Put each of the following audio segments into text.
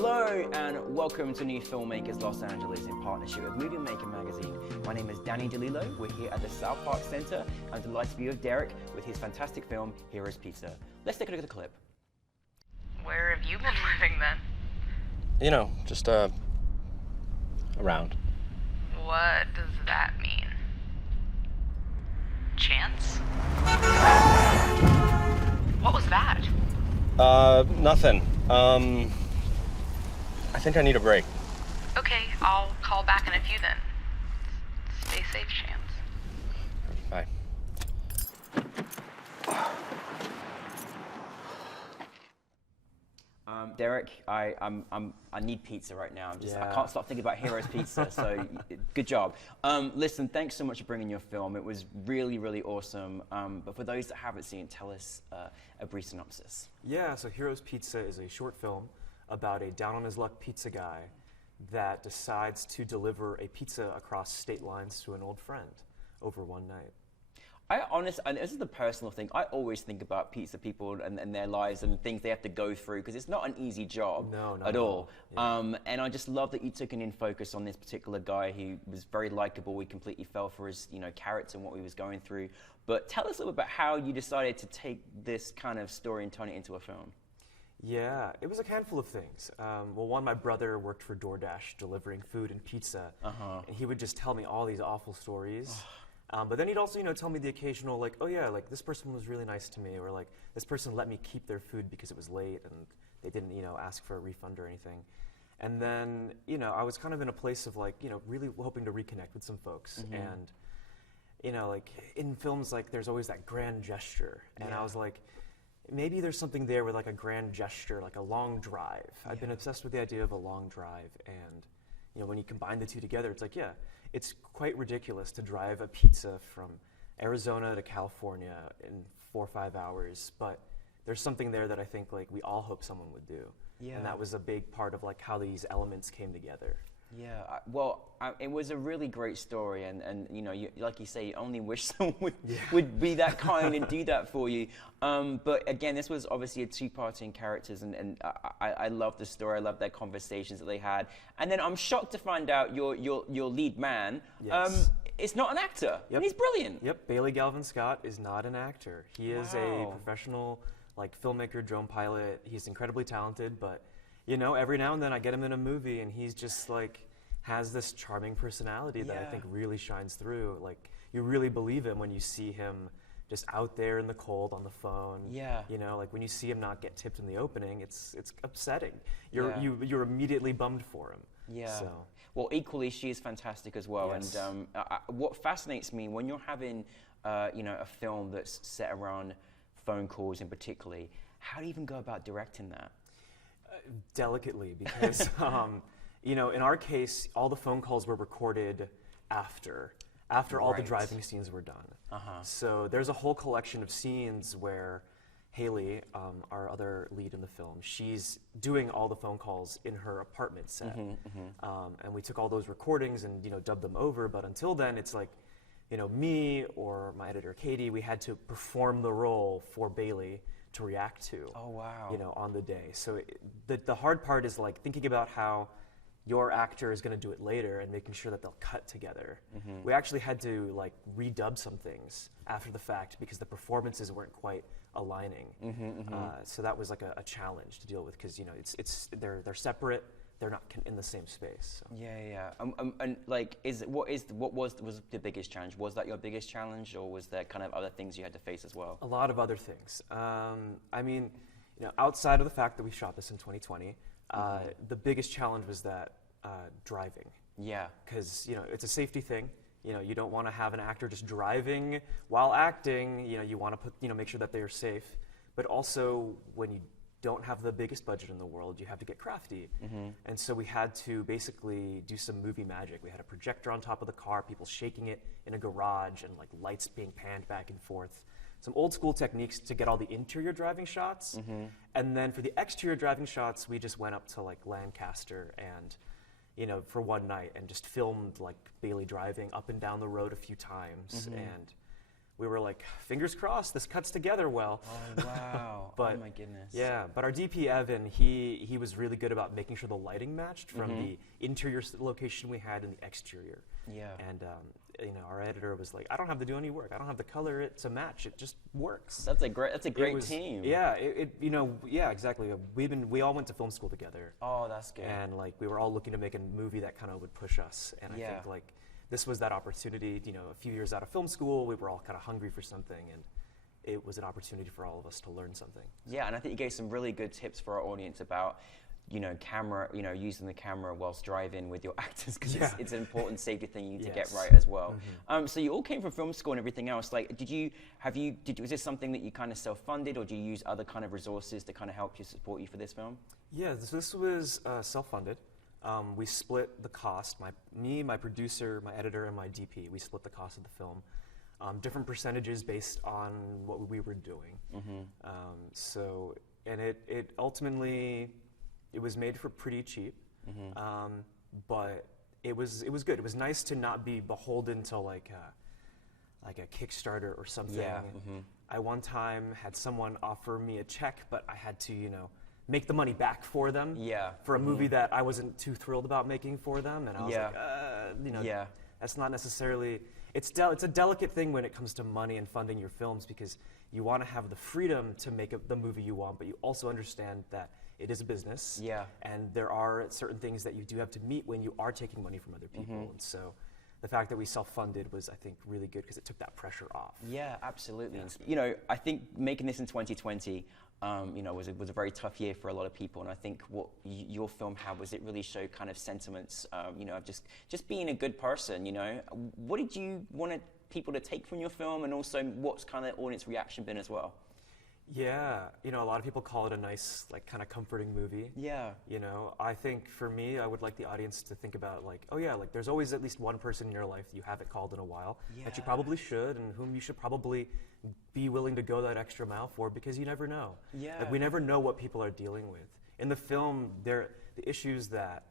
Hello and welcome to New Filmmakers Los Angeles in partnership with Movie Maker magazine. My name is Danny DeLillo. We're here at the South Park Center. I'm delighted to be with Derek with his fantastic film, Heroes Pizza. Let's take a look at the clip. Where have you been living then? You know, just, around. What does that mean? Chance? What was that? Nothing. I think I need a break. Okay, I'll call back in a few then. Stay safe, Chance. Bye. Derek, I need pizza right now. I can't stop thinking about Heroes Pizza. So good job. Listen, thanks so much for bringing your film. It was really, really awesome. But for those that haven't seen it, tell us a brief synopsis. Yeah, so Heroes Pizza is a short film about a down-on-his-luck pizza guy that decides to deliver a pizza across state lines to an old friend over one night. And this is the personal thing, I always think about pizza people and their lives and things they have to go through, because it's not an easy job at all. Yeah. And I just love that you took an in focus on this particular guy who was very likable. We completely fell for his character and what he was going through. But tell us a little bit about how you decided to take this kind of story and turn it into a film. Yeah, it was a handful of things. Well, one, my brother worked for DoorDash delivering food and pizza, and he would just tell me all these awful stories. But then he'd also, tell me the occasional, like, oh yeah, like this person was really nice to me, or like this person let me keep their food because it was late and they didn't, ask for a refund or anything. And then, I was kind of in a place of like, really hoping to reconnect with some folks. And, like in films, like there's always that grand gesture. And I was like, maybe there's something there with like a grand gesture, like a long drive. I've been obsessed with the idea of a long drive, and when you combine the two together, it's like, yeah, it's quite ridiculous to drive a pizza from Arizona to California in 4 or 5 hours, but there's something there that I think like we all hope someone would do. Yeah. And that was a big part of like how these elements came together. Yeah, it was a really great story, and like you say, you only wish someone would be that kind and do that for you. But again, this was obviously a two-parter in characters, and I love the story. I love their conversations that they had. And then I'm shocked to find out your lead man is not an actor. Yep. And he's brilliant. Yep, Bailey Galvin Scott is not an actor. He is a professional filmmaker, drone pilot. He's incredibly talented, but every now and then I get him in a movie and he's just like, has this charming personality that I think really shines through. Like, you really believe him when you see him just out there in the cold on the phone. Yeah. Like when you see him not get tipped in the opening, it's upsetting. You're immediately bummed for him. Yeah. So. Well, equally, she is fantastic as well. Yes. And what fascinates me when you're having, a film that's set around phone calls in particularly, how do you even go about directing that? Delicately, because in our case, all the phone calls were recorded after all the driving scenes were done. So there's a whole collection of scenes where Haley, our other lead in the film, she's doing all the phone calls in her apartment set, and we took all those recordings and dubbed them over. But until then, it's like me or my editor Katie, we had to perform the role for Bailey to react to. Oh wow! On the day. So the hard part is like thinking about how your actor is going to do it later and making sure that they'll cut together. We actually had to like redub some things after the fact because the performances weren't quite aligning. So that was like a challenge to deal with because they're separate. They're not in the same space. So. Yeah. And like, what was the biggest challenge? Was that your biggest challenge, or was there kind of other things you had to face as well? A lot of other things. I mean, outside of the fact that we shot this in 2020, the biggest challenge was that driving. Yeah. Because it's a safety thing. You don't want to have an actor just driving while acting. You want to make sure that they are safe. But also, when you don't have the biggest budget in the world, you have to get crafty. And so we had to basically do some movie magic. We had a projector on top of the car, people shaking it in a garage, and like lights being panned back and forth. Some old school techniques to get all the interior driving shots. And then for the exterior driving shots, we just went up to like Lancaster and for one night and just filmed like Bailey driving up and down the road a few times. And we were like, fingers crossed, this cuts together well. Oh, wow. But, oh, my goodness. Yeah, but our DP, Evan, he was really good about making sure the lighting matched from the interior location we had and the exterior. Yeah. And, you know, our editor was like, I don't have to do any work. I don't have to color it to match. It just works. That's a great team. Yeah, you know, yeah, exactly. We all went to film school together. Oh, that's good. And like we were all looking to make a movie that kind of would push us. And I think like this was that opportunity. You know, a few years out of film school, we were all kind of hungry for something, and it was an opportunity for all of us to learn something. Yeah, and I think you gave some really good tips for our audience about, you know, using the camera whilst driving with your actors, because it's an important safety thing you need to get right as well. So you all came from film school and everything else. Like, was this something that you kind of self-funded, or do you use other kind of resources to kind of help you, support you for this film? Yeah, this was self-funded. We split the cost. My producer, my editor, and my DP. We split the cost of the film. Different percentages based on what we were doing. And it ultimately. It was made for pretty cheap, but it was good. It was nice to not be beholden to like a Kickstarter or something. Yeah. I one time had someone offer me a check, but I had to, you know, make the money back for them. Yeah. For a movie that I wasn't too thrilled about making for them, and I was like, you know, that's not necessarily. It's a delicate thing when it comes to money and funding your films, because you want to have the freedom to make the movie you want, but you also understand that it is a business. Yeah. And there are certain things that you do have to meet when you are taking money from other people. And so the fact that we self-funded was, I think, really good because it took that pressure off. Yeah, absolutely. You know, I think making this in 2020, you know, was a very tough year for a lot of people. And I think what your film had was it really showed kind of sentiments, you know, of just being a good person, you know. What did you want people to take from your film, and also what's kind of the audience reaction been as well? Yeah, you know, a lot of people call it a nice, like, kind of comforting movie. Yeah. You know, I think for me, I would like the audience to think about, like, oh yeah, like, there's always at least one person in your life you haven't called in a while that you probably should, and whom you should probably be willing to go that extra mile for, because you never know. Yeah. Like, we never know what people are dealing with. In the film, the issues that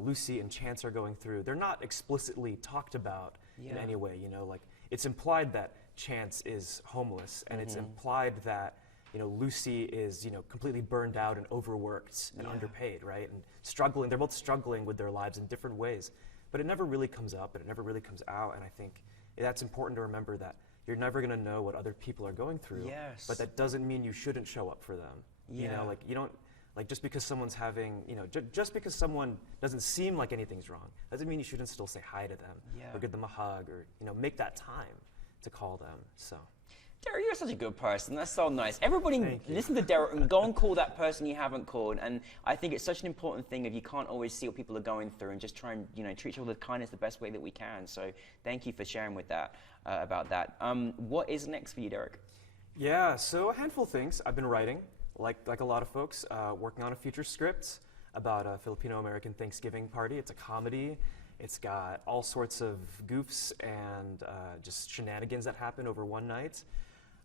Lucy and Chance are going through, they're not explicitly talked about in any way, you know, like, it's implied that Chance is homeless, and it's implied that, you know, Lucy is, you know, completely burned out and overworked and underpaid, right? And struggling, they're both struggling with their lives in different ways. But it never really comes up, and it never really comes out, and I think that's important to remember, that you're never gonna know what other people are going through. Yes. But that doesn't mean you shouldn't show up for them. You know, like, you don't, like, just because someone's having, you know, just because someone doesn't seem like anything's wrong, doesn't mean you shouldn't still say hi to them, or give them a hug, or, you know, make that time to call them, so. Derek, you're such a good person. That's so nice. Everybody listen to Derek and go and call that person you haven't called. And I think it's such an important thing if you can't always see what people are going through, and just try and, you know, treat people with kindness the best way that we can. So thank you for sharing with that about that. What is next for you, Derek? Yeah, so a handful of things. I've been writing, like a lot of folks, working on a feature script about a Filipino-American Thanksgiving party. It's a comedy. It's got all sorts of goofs and just shenanigans that happen over one night.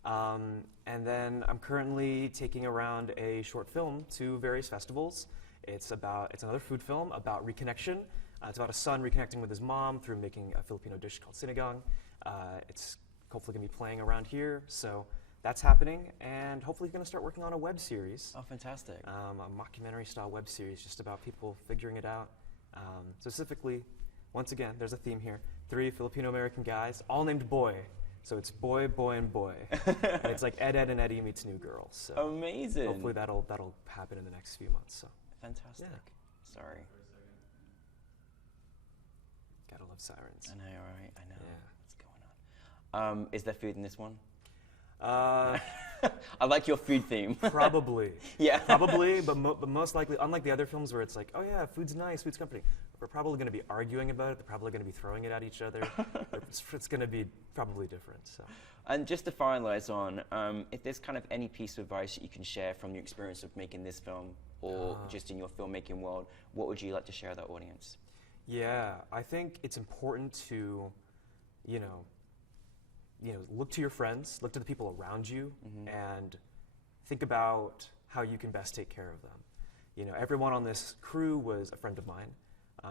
And then I'm currently taking around a short film to various festivals. It's another food film about reconnection. It's about a son reconnecting with his mom through making a Filipino dish called sinigang. It's hopefully going to be playing around here, so that's happening. And hopefully going to start working on a web series. Oh, fantastic. A mockumentary-style web series just about people figuring it out. Specifically, once again, there's a theme here. 3 Filipino-American guys, all named Boy. So it's boy, boy, and boy. And it's like Ed, and Eddie meets New Girl. So amazing. Hopefully that'll happen in the next few months. So fantastic. Yeah. Sorry. Gotta love sirens. I know, right? I know. Yeah. What's going on? Is there food in this one? I like your food theme. Probably. Yeah. Probably, but most likely, unlike the other films where it's like, oh yeah, food's nice, food's company, we're probably going to be arguing about it. They're probably going to be throwing it at each other. It's going to be probably different. So. And just to finalize on, if there's kind of any piece of advice that you can share from your experience of making this film, or just in your filmmaking world, what would you like to share with our audience? Yeah, I think it's important to, you know, look to your friends, look to the people around you, and think about how you can best take care of them. You know, everyone on this crew was a friend of mine,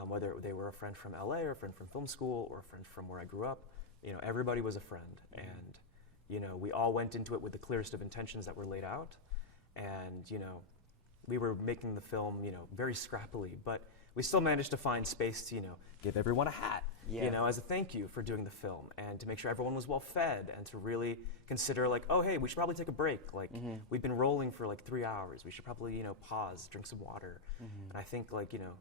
whether they were a friend from LA or a friend from film school or a friend from where I grew up. You know, everybody was a friend, and you know, we all went into it with the clearest of intentions that were laid out, and you know, we were making the film, you know, very scrappily, but we still managed to find space to, you know, give everyone a hat, you know, as a thank you for doing the film, and to make sure everyone was well fed, and to really consider like, oh, hey, we should probably take a break. Like, we've been rolling for like 3 hours. We should probably, you know, pause, drink some water. And I think like, you know,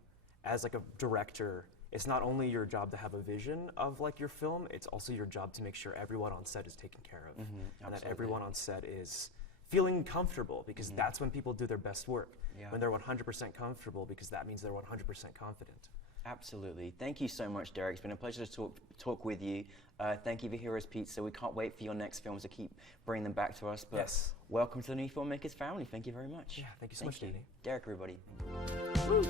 as like a director, it's not only your job to have a vision of like your film, it's also your job to make sure everyone on set is taken care of, and that everyone on set is feeling comfortable, because that's when people do their best work. When they're 100% comfortable, because that means they're 100% confident. Absolutely. Thank you so much, Derek. It's been a pleasure to talk with you. Thank you for Heroes Pizza. We can't wait for your next films to keep bringing them back to us. But welcome to the New Filmmakers family. Thank you very much. Yeah, thank you so much, Danny. Derek, everybody. Woo.